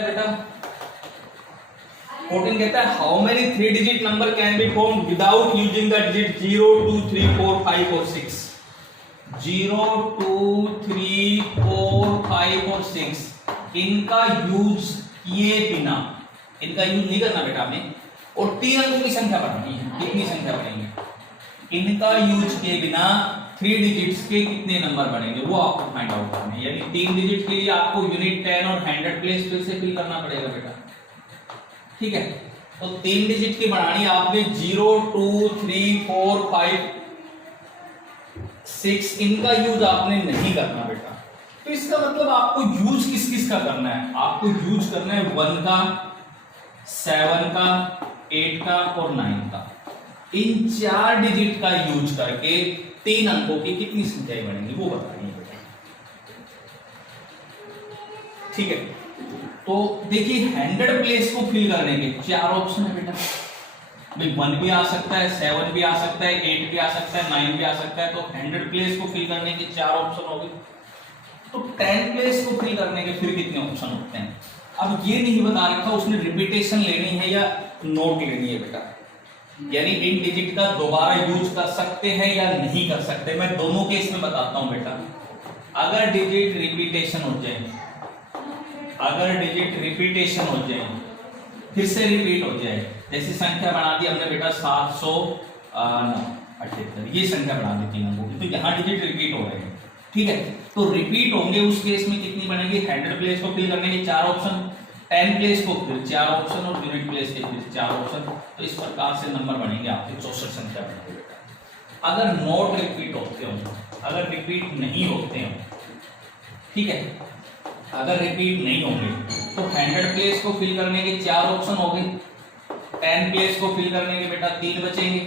है बेटा 14 कहता है how many 3 digit number can be form without using the digit 0 2 3 4 5 और 6। 0 2 3 4 5 और 6 इनका यूज किए बिना, इनका यूज नहीं करना बेटा हमें, और 3 अंकों की संख्या बढ़ानी है। कितनी संख्या बढ़ेंगे? इनका यूज किए बिना 3 डिजिट्स के कितने नंबर बनेंगे वो आपको फाइंड आउट करना है। यानी 3 डिजिट के लिए आपको यूनिट 10 और 100 प्लेस फिर से फिल करना पड़ेगा बेटा, ठीक है। तो 3 डिजिट की बढ़ानी आपने 0 2 3 4 5 6 इनका यूज आपने नहीं करना बेटा। तो इसका मतलब आपको यूज किस किस का करना है? आपको यूज करना है 1 का, 7 का, 8 का और 9 का। इन 4 डिजिट का यूज करके 3 अंकों की कितनी संख्याएं बनेंगी वो बतानी है बेटा, ठीक है। तो देखिए 100 प्लेस को फिल करने के 4 ऑप्शन है बेटा। भाई 1 भी आ सकता है, 7 भी आ सकता है, 8 भी आ सकता है, 9 भी आ सकता है। तो 100 प्लेस को फिल करने के 4 ऑप्शन हो गए। तो 10 प्लेस को फिल करने के फिर कितने ऑप्शन होते हैं? अब ये नहीं बता रखा उसने रिपीटेशन लेनी है या नोट लेनी है बेटा, यानी इन डिजिट का दोबारा यूज कर सकते हैं या नहीं कर सकते। मैं दोनों केस में बताता हूं बेटा। अगर डिजिट रिपीटेशन हो जाए, अगर डिजिट रिपीटेशन हो जाए, फिर से रिपीट हो जाए, जैसी संख्या बना दी हमने बेटा 778, ये संख्या बना दी 3 अंकों की, तो यहाँ डिजिट रिपीट हो रहे हैं, ठीक है। तो रिपीट होंगे उस केस में कितनी बनेगी? 100 प्लेस को फिल करने के 4 ऑप्शन, 10 प्लेस को फिर 4 ऑप्शन और यूनिट प्लेस के फिर 4 ऑप्शन। तो इस प्रकार से नंबर बनेंगे आपके 64 संख्या बनेगी बेटा। अगर नॉट रिपीट होते हो, अगर रिपीट नहीं होते हो, ठीक है, अगर रिपीट नहीं होंगे तो 100 प्लेस को फिल करने के 4 ऑप्शन हो गए, 10 प्लेस को फिल करने के बेटा 3 बचेंगे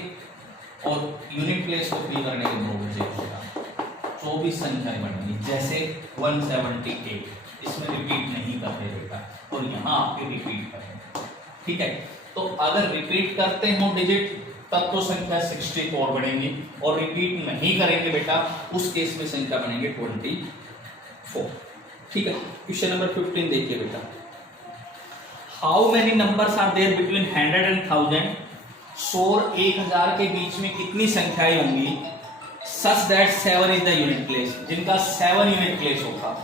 और यूनिट प्लेस को फिल करने के 2 बचेंगे। 24 संख्याएं बनेंगी। जैसे 178 इसमें रिपीट नहीं करते बेटा, और यहाँ आपके रिपीट करें, ठीक है। तो अगर रिपीट करते हो डिजिट तब तो संख्या 64 बढ़ेंगी, और रिपीट नहीं करेंगे बेटा उस केस में संख्या बनेंगे 24, ठीक है। क्वेश्चन नंबर 15 देखिए बेटा। How many numbers are there between 100 and 1000? 100 और 1000 के बीच में कितनी संख्याएं होंगी such that 7 is the unit place, जिनका 7 यूनिट प्लेस होगा।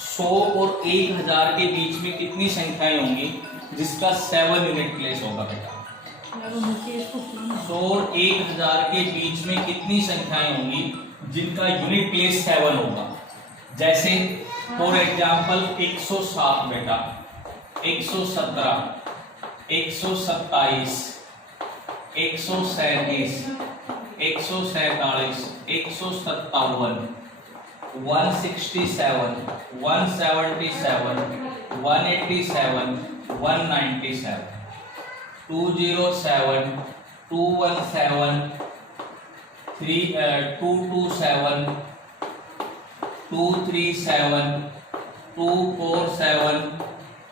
100 और 1000 के बीच में कितनी संख्याएं होंगी जिसका 7 यूनिट प्लेस होगा बेटा? 100 और 1000 के बीच में कितनी संख्याएं होंगी जिनका यूनिट प्लेस 7 होगा? जैसे फॉर एग्जाम्पल 107 बेटा, 117, 127, 137, 147, 157, 167, 177, 187, 197, 207, 217, 227, 237, 247,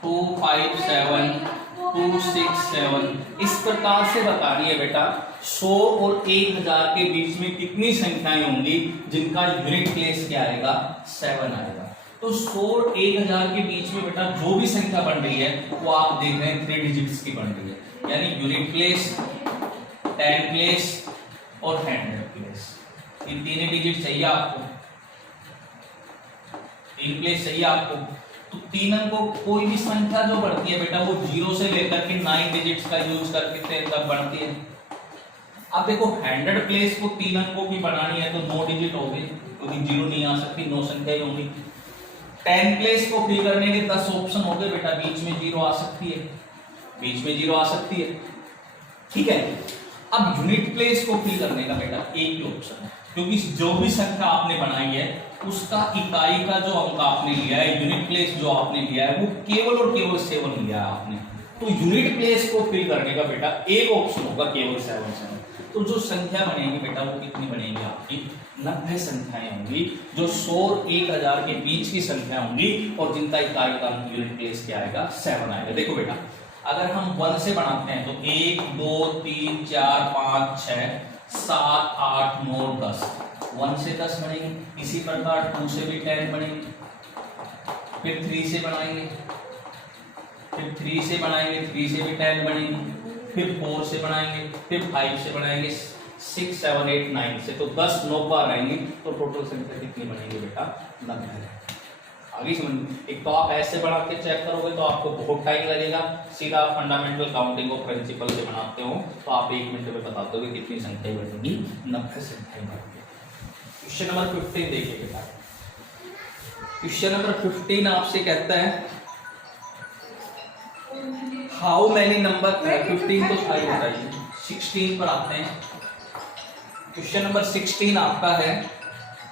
257, 267, इस प्रकार से बता रही है बेटा 100 और 1000 के बीच में कितनी संख्याएं होंगी जिनका यूनिट प्लेस क्या आएगा? 7 आएगा। तो 100 और 1000 के बीच में बेटा जो भी संख्या बन रही है वो आप देख रहे हैं 3 डिजिट्स की बन रही है, यानी यूनिट प्लेस, 10 प्लेस और 100 प्लेस। इन 3 डिजिट चाहिए आपको, 3 प्लेस चाहिए आपको। तो 3 अंकों कोई भी संख्या जो बढ़ती है बेटा वो 0 से लेकर के 9 डिजिट्स का यूज करके तक बढ़ती है। अब देखो 100 प्लेस को 3 अंकों की बनानी है तो 9 डिजिट हो गए, क्योंकि 0 नहीं आ सकती, 9 संख्याएं होंगी। 10 प्लेस को फिल करने के 10 ऑप्शन हो गए बेटा, बीच में 0 आ सकती है, बीच में 0 आ सकती है, ठीक है। अब यूनिट प्लेस को फिल करने का बेटा एक ही ऑप्शन है, क्योंकि जो भी संख्या आपने बनाई है उसका इकाई का जो अंक आपने लिया है, यूनिट प्लेस जो आपने लिया है वो केवल और केवल 7 लिया है आपने। तो यूनिट प्लेस को फिल करने का बेटा एक ऑप्शन होगा केवल 7। तो जो संख्या बनेगी बेटा वो कितनी बनेगी आपकी? 90 संख्याएं होंगी जो 100 और 1000 के बीच की संख्या होंगी और जिनका इकाई का यूनिट प्लेस क्या आएगा? 7 आएगा। देखो बेटा अगर हम 1 से बनाते हैं तो 1 2 3 4 5 6 7 8 9 10, 1 से 10 बनेगी। इसी प्रकार 2 से भी 10 बनेगी, फिर 3 से बनाएंगे, 3 से बनाएंगे, 3 से भी 10 बनेंगे, फिर 4 से बनाएंगे, फिर 5 से बनाएंगे, 6 7 8 9 से, तो 10 9 बार आएंगे, तो टोटल संख्या कितनी बनेगी बेटा? 90। आगे समझ। एक तो आप ऐसे बना के चेक करोगे तो आपको बहुत टाइम लगेगा, सीधा आप फंडामेंटल काउंटिंग को प्रिंसिपल से बनाते हो तो आप 1 मिनट में बताते हो कि कितनी संख्या बनेगी? 90 संख्याएं बनेगी। क्वेश्चन नंबर 15 देखिए बेटा। क्वेश्चन नंबर 15 आपसे कहता है हाउ मैनी नंबर, 15 तो था ही बताइए, 16 पर आते हैं। क्वेश्चन नंबर 16 आपका है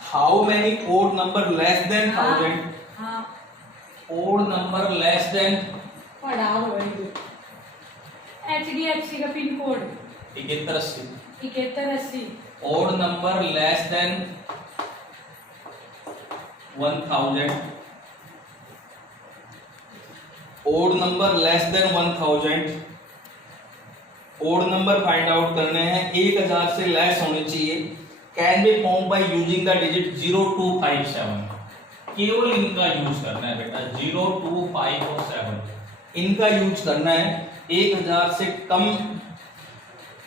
how many odd number less than 1000, odd number less than HDFC का pin code 7180, odd number less than 1000, odd number less than 1000, odd number find out करने हैं, 1000 से लेस होने चाहिए। Can be form by using the digit 0 2 5 7, केवल इनका use करना है बेटा, 0 2 5 और 7 इनका यूज करना है। 1000 से कम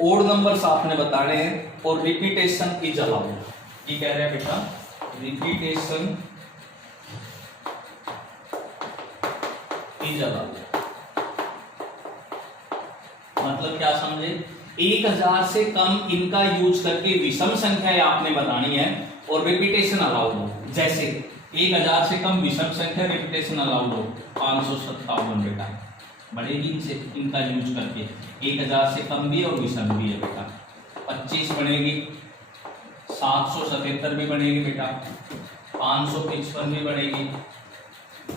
ओड नंबर्स आपने बताने हैं और रिपीटेशन इज अलाउड। ये कह रहे हैं बेटा रिपीटेशन इज अलाउड, मतलब क्या समझे? 1000 से कम इनका यूज करके विषम संख्याएं आपने बतानी है और रिपीटेशन अलाउड हो। जैसे 1000 से कम विषम संख्या, रिपीटेशन अलाउड हो 557 बेटा बढ़ेगी इनसे, इनका यूज करके। 1000 से कम भी और विषम भी है बेटा। 25 बनेगी, 777 भी बनेगी बेटा, 555 भी बनेगी।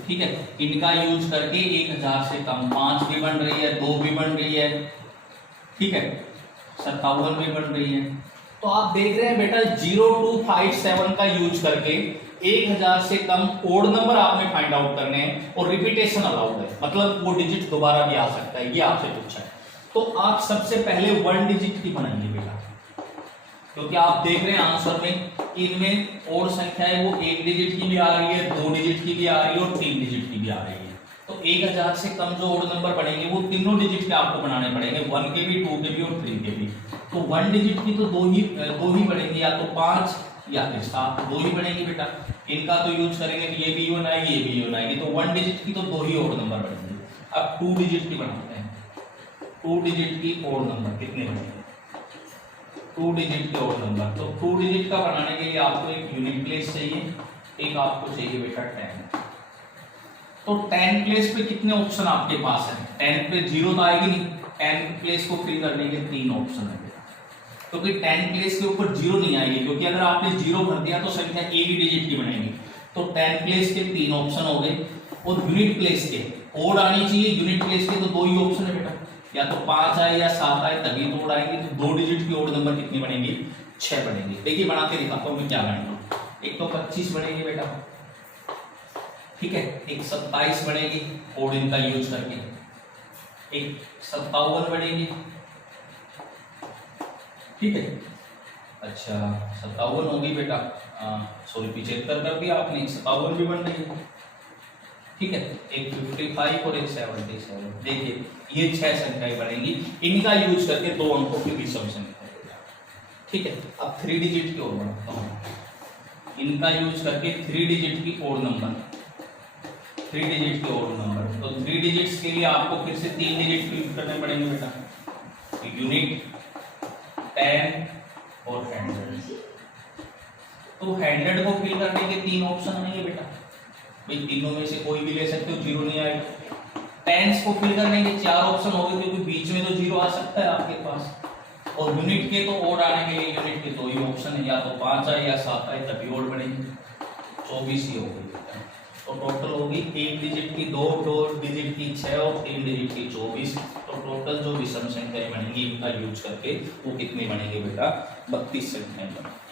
ठीक है, इनका यूज करके 1000 से कम 5 भी बन रही है, 2 भी बन रही है, ठीक है, 57 भी बन रही है। तो आप देख रहे हैं बेटा 0 2 5 7 का यूज करके 1000 से कम ओड नंबर आपने फाइंड आउट करने हैं और रिपीटेशन अलाउड है, मतलब वो डिजिट दोबारा भी आ सकता है, ये आपसे पूछा है। तो आप सबसे पहले 1 डिजिट की बनाइए बेटा, क्योंकि आप देख रहे हैं आंसर में इनमें ओड संख्या है वो 1 डिजिट की भी आ रही है, 2 डिजिट की भी आ रही है और 3 डिजिट की भी आ रही है। तो 1000 से कम जो ओड नंबर बनेंगे वो तीनों डिजिट के आपको बनाने पड़ेंगे, 1 के भी, 2 के भी और 3 के भी। तो 1 डिजिट की तो दो ही बनेंगी, या तो 5 या फिर 7, 2 ही बनेगी बेटा। इनका तो यूज करेंगे तो ये भी यून आएगी, ये भी यून आएगी, तो 1 डिजिट की तो 2 ही ओड नंबर बनेंगे। अब 2 डिजिट की बनाते हैं, 2 डिजिट की ओड नंबर कितने बनेंगे? 2 डिजिट के ओड नंबर, तो 2 डिजिट का बनाने के लिए आपको एक यूनिट प्लेस चाहिए, एक आपको चाहिए बेटा 10। तो 10 प्लेस पे कितने ऑप्शन आपके पास है? 10 पे 0 तो आएगी नहीं, 10 प्लेस को फिल करने के 3 ऑप्शन है, क्योंकि 10 प्लेस के ऊपर 0 नहीं आएगी, क्योंकि अगर आपने 0 भर दिया तो संख्या एक ही डिजिट की बनेगी। तो 10 प्लेस के 3 ऑप्शन हो गए, और यूनिट प्लेस के ओड आनी चाहिए, यूनिट प्लेस के तो 2 ही ऑप्शन है बेटा, या तो 5 आए या 7 आए तभी तो ओड आएंगे। तो 2 डिजिट की ओड नंबर कितनी बनेगी? 6 बनेगी। देखिए बना के दिखाता हूँ मैं क्या बनाऊंगा। एक तो 25 बनेगी बेटा, ठीक है, एक 27 बनेगी ओड इनका यूज करके, एक 57 बनेगी, ठीक है, अच्छा 57 होगी बेटा, सॉरी 75 कर दिया आपने, 57 भी बन रही है, ठीक है, एक 55 और एक 77। देखिए ये 6 संख्याएं बनेगी, इनका यूज करके 2 अंकों की विषम संख्या, ठीक है। अब 3 डिजिट की ओर बढ़ता हूं, इनका यूज करके 3 डिजिट की ओड नंबर, 3 डिजिट की ओड नंबर। तो 3 डिजिट्स के लिए आपको फिर से 3 डिजिट फिल करने पड़ेंगे बेटा, यूनिट, 10 और 100। तो 100 को फिल करने के 3 ऑप्शन आएंगे बेटा, भाई तीनों में से कोई भी ले सकते हो, 0 नहीं आएगा। 10s को फिल करने के 4 ऑप्शन हो गए, क्योंकि बीच में तो 0 आ सकता है आपके पास, और यूनिट के तो ओड आने के लिए यूनिट के 2 ही ऑप्शन है, या तो 5 आए या 7 आए तभी ओड बनेगी। 24 ही होगी। तो टोटल होगी 1 डिजिट की 2 डिजिट की 6 और 3 डिजिट की 24। तो टोटल जो विषम संख्याएं बनेंगी इनका यूज करके वो कितनी बनेगी बेटा? 32 संख्याएं बनेंगी।